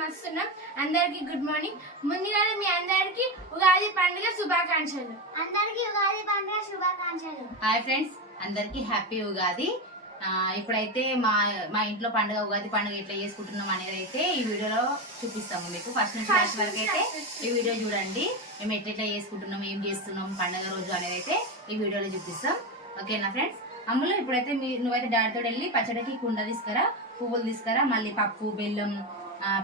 మస్తున్నాం. అందరికి good morning. ముందుగా మీ అందరికి ఉగాది పండుగ శుభాకాంక్షలు. హాయ్ ఫ్రెండ్స్, అందరికి హ్యాపీ ఉగాది. ఇప్పుడైతే మా ఇంట్లో పండుగ ఉగాది పండుగ ఎట్లా చేసుకుంటున్నాం అనేది అయితే ఈ వీడియోలో చూపిస్తాము మీకు. ఫస్ట్ నుంచి లాస్ట్ వరకు అయితే ఈ వీడియో చూడండి. మేము ఎట్లా చేసుకుంటున్నాం, ఏం చేస్తున్నాం పండుగ రోజు అనేది అయితే ఈ వీడియోలో చూపిస్తాం. ఓకేనా ఫ్రెండ్స్? అమ్ములు ఇప్పుడైతే నువ్వైతే డాడీతో వెళ్ళి పచ్చడికి కుండ తీసుకురా, పువ్వులు తీసుకురా, మళ్ళీ పప్పు, బెల్లం,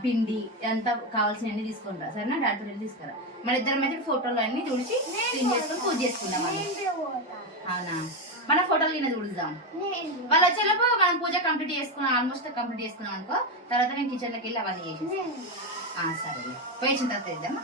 పిండి అంతా కావాల్సినవన్నీ తీసుకుంటారా? సరేనా? డాడీతో వెళ్ళి తీసుకురా. మన ఇద్దరం అయితే ఫోటోలు అన్ని తుడిచి క్లీన్ చేసుకొని పూజ చేసుకుందాం. అవునా? మన ఫోటోలు కింద చూద్దాం. వాళ్ళు వచ్చేలోపు మనం పూజ కంప్లీట్ చేసుకున్నాం, ఆల్మోస్ట్ కంప్లీట్ చేసుకున్నాం అనుకో. తర్వాత నేను కిచెన్లోకి వెళ్ళి అవన్నీ చేసేస్తాను. సరే, పోయించిన తర్వాత ఇద్దామా?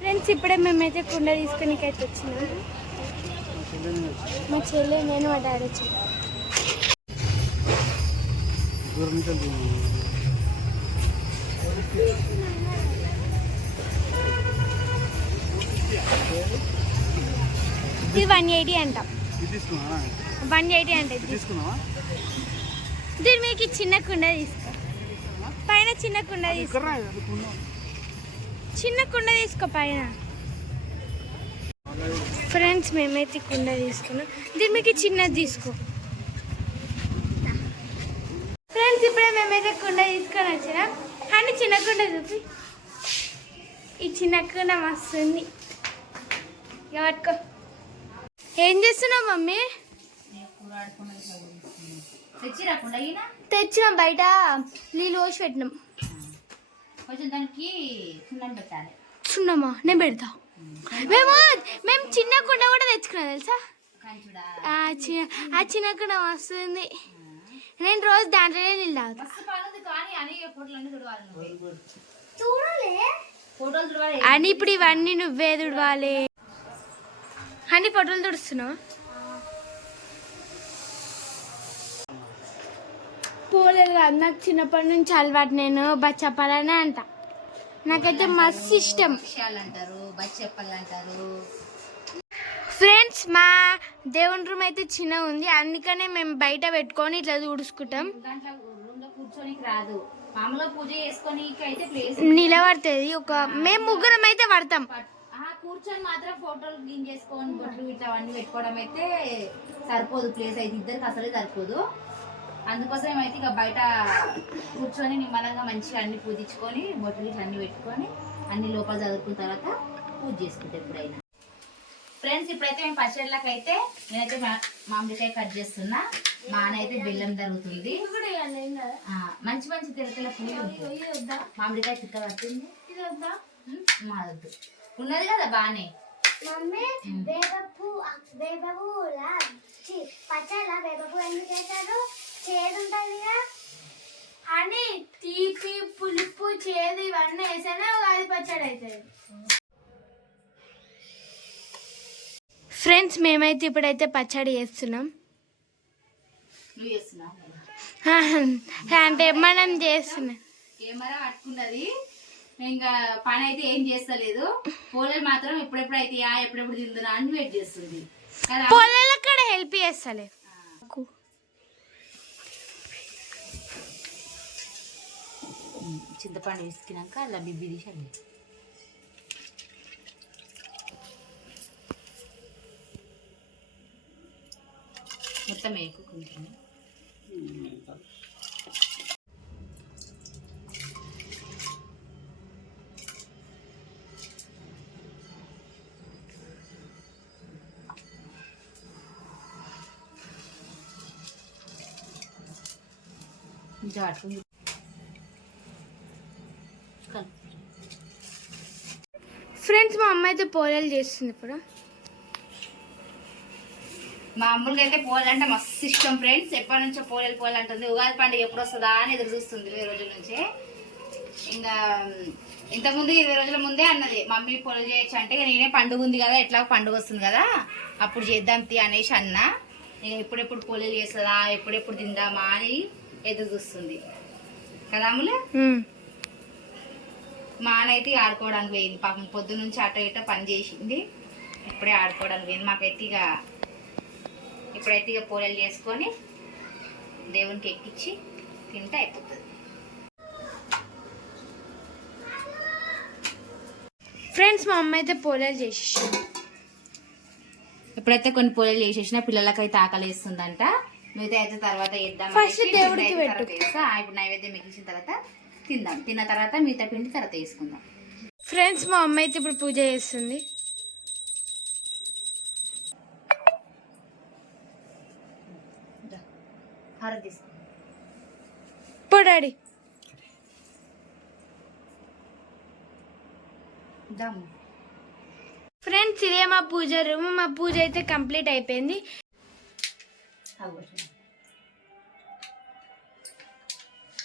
ఫ్రెండ్స్, ఇప్పుడే మేమైతే కుండ తీసుకుని అయితే వచ్చినాం. మా చెల్లె, నేను, మా డాడీ వచ్చాను. ఇది 180 అంట. 180 అంటే దీని మీకు చిన్న కుండ తీసుకో. పైన చిన్న కుండ తీసుకో. చిన్న కుండ తీసుకో పైన. ఫ్రెండ్స్, మేమైతే కుండ తీసుకున్నాం. దీని మీకు చిన్నది తీసుకో. ఫ్రెండ్స్, ఇప్పుడే మేమైతే కుండ తీసుకొని వచ్చినాం. కానీ చిన్న కుండ చూపి. ఈ చిన్న కుండ మస్తుంది. పట్టుకో. ఏం చేస్తున్నావు మమ్మీ? తెచ్చినాం, బయట నీళ్ళు పోసి పెట్టినాం. కొంచెం దానికి సున్నం పెట్టాలి. సున్నమా? నేను పెడతా. మేము చిన్న కుండ కూడా తెచ్చుకున్నాం తెలుసా? ఆ చిన్న కుండ వస్తుంది. నేను రోజు దాంట్లోనే నీళ్ళు తాగుతా. అని ఇప్పుడు ఇవన్నీ నువ్వే తుడవాలి. అన్ని ఫోటోలు తుడుస్తున్నావు. పోలేదు కాదు, నాకు చిన్నప్పటి నుంచి అలవాటు. నేను బచ్చప్పలనే అంట. నాకైతే మస్తు ఇష్టం. ఫ్రెండ్స్, మా దేవుని రూమ్ అయితే చిన్నగా ఉంది, అందుకనే మేము బయట పెట్టుకొని ఇట్లా తుడుచుకుంటాం. నిలబడుతుంది. మేము ముగ్గురం అయితే పడతాం. కూర్చొని మాత్రం ఫోటోలు క్లీన్ చేసుకొని బొట్లు ఇట్లా అవన్నీ పెట్టుకోవడం అయితే సరిపోదు. ప్లేస్ అయితే ఇద్దరికి అసలే సరిపోదు. అందుకోసం అయితే ఇక బయట కూర్చొని నిమ్మలంగా మంచిగా అన్ని పూజించుకొని బొట్లు ఇట్లా అన్ని పెట్టుకొని అన్ని లోపల చదువుకున్న తర్వాత పూజ చేసుకుంటాం ఎప్పుడైనా. ఫ్రెండ్స్, ఇప్పుడైతే మేము పచ్చడిలకు అయితే నేనైతే మామిడికాయ కట్ చేస్తున్నా. మా అన్న అయితే బెల్లం జరుగుతుంది. మంచి మంచి తెల్ల పూలు మామిడికాయ చిక్క పడుతుంది. మాదొద్దు, ఉన్నది కదా బానే. అని తీపి, పులుపు, చేదు ఇవన్నీ వేసానే ఉగాది పచ్చడి అవుతుంది. ఫ్రెండ్స్, మేమైతే ఇప్పుడైతే పచ్చడి చేస్తున్నాం. అంటే మనం చేస్తున్నాం. కెమెరా పట్టుకున్నది, ఇంకా పని అయితే ఏం చేస్తలేదు. పోలేలు మాత్రం ఎప్పుడెప్పుడు అయితే ఎప్పుడెప్పుడు తింటున్నా అని వెయిట్ చేస్తుంది. పోలేలు అక్కడ హెల్ప్ చేస్తలే. చింతపండు వేసుకున్నాక అలా బిబ్బి తీసాలి. మొత్తం వేయకు కొంచెం. ఫ్రెండ్స్, మా అమ్మ అయితే పోలేలు చేస్తుంది ఇప్పుడు. మా అమ్మకి అయితే పోలంటే మస్తు ఇష్టం ఫ్రెండ్స్. ఎప్పటి నుంచో పోలేలు అంటుంది. ఉగాది పండుగ ఎప్పుడు వస్తుందా అని ఎదురు చూస్తుంది 20 రోజుల నుంచే. ఇంకా ఇంతకుముందు 20 రోజుల ముందే అన్నది మమ్మీ పోలేలు చేయొచ్చు అంటే, నేనే పండుగ ఉంది కదా, ఎట్లా పండుగ వస్తుంది కదా అప్పుడు చేద్దాం తీ అనేసి అన్నా. ఎప్పుడెప్పుడు పోలేలు చేస్తుందా, ఎప్పుడెప్పుడు తిందామా అని ఎదురు చూస్తుంది కదా అమ్ములు. మా అయితే ఆడుకోవడానికి పోయింది పాపం, పొద్దు నుంచి అటో ఇటో పని చేసింది, ఇప్పుడే ఆడుకోవడానికి పోయింది. మాకైతే ఇప్పుడైతే పోలేలు చేసుకొని దేవునికి ఎక్కించి తింటే అయిపోతుంది. ఫ్రెండ్స్ మా అమ్మ అయితే పోలేలు చేసేసి, ఎప్పుడైతే కొన్ని పోలేలు చేసేసిన పిల్లలకైతే ఆకలి వేస్తుందంట. మిగతా అయితే తర్వాత వేద్దాం, ఫస్ట్ దేవుడికి ఇప్పుడు నైవేద్యం మిగిలిన తర్వాత తిందాం, తిన్న తర్వాత మిగతా పిండి తర్వాత వేసుకుందాం. ఫ్రెండ్స్ మా అమ్మ అయితే ఇప్పుడు పూజ చేస్తుంది. డాడీ ఫ్రెండ్స్ ఇదే మా పూజ రూమ్. మా పూజ అయితే కంప్లీట్ అయిపోయింది.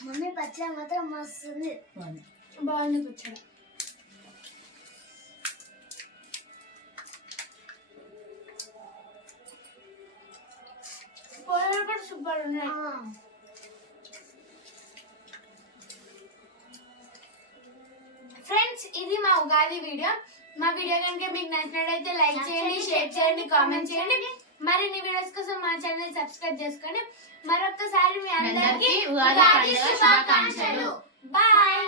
మమ్మీ పచ్చడి మాత్రం మస్తుంది. బాగుంది పచ్చడి. పోలేలు కూడా సూపర్ ఉన్నాయి. ఫ్రెండ్స్ ఇది మా ఉగాది వీడియో. మా వీడియో కనుక మీకు నచ్చినట్లయితే లైక్ చేయండి, షేర్ చేయండి, కామెంట్ చేయండి. మరిన్ని వీడియోస్ కోసం మా ఛానల్ సబ్స్క్రైబ్ చేసుకోండి. మరొకసారి మీ అందరికీ ఉగాది శుభాకాంక్షలు. బాయ్.